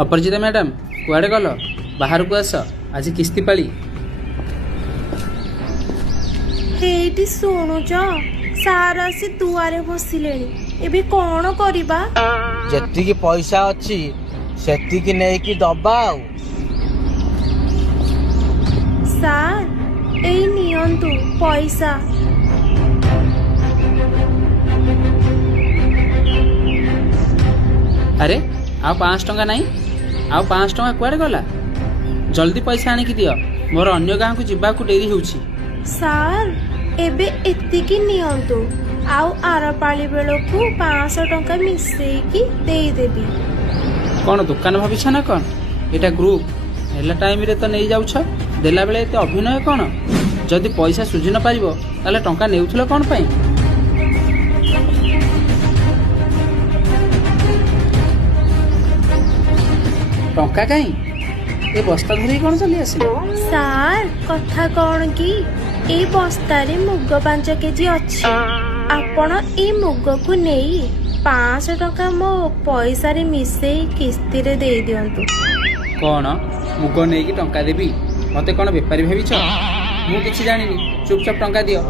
अपराजिता madam कुआड़े गल बाहर को आस आज किस्ती पाली हेटी शुणुच सार आसी दुआरे बसिले एबे कौन करिबा जेतिकी पैसा अच्छी सेतिकी नेकी दबा आउ सार एई नियंतु पैसा अरे आउ 5 टंका नहीं आउ 5 टंका कुआड़े गला जल्दी पैसा आनिकी दियो मोर अन्य गाँव को जीवाकू डेरी होउछि सार एबे एतिकी नियंतु आउ आर पाली बेलकू 500 टंका मिसेईकी देई देबी कौन दुकान भाविछ ना कौन एटा ग्रुप नेला टाइम रे तो नहीं जाउछ देला बेले एते अभिनय कौन जदि पैसा सुझी न पारिबो ताले टंका नेउथलो कौन पई टंका कहीं ए बस्ता धरी कौन चली आसिल सार कथा कौन कि ए बस्तारे मुग 5 केजी अच्छी आपण ए मुग को नेई 500 टंका मो पैसा रे मिसेई किस्ती रे दे दियंतु कौन मुग नहीं कि टंका देवी मते कौन बेपारी भाविछ मु किछि जानिनी चुपचाप टंका दियो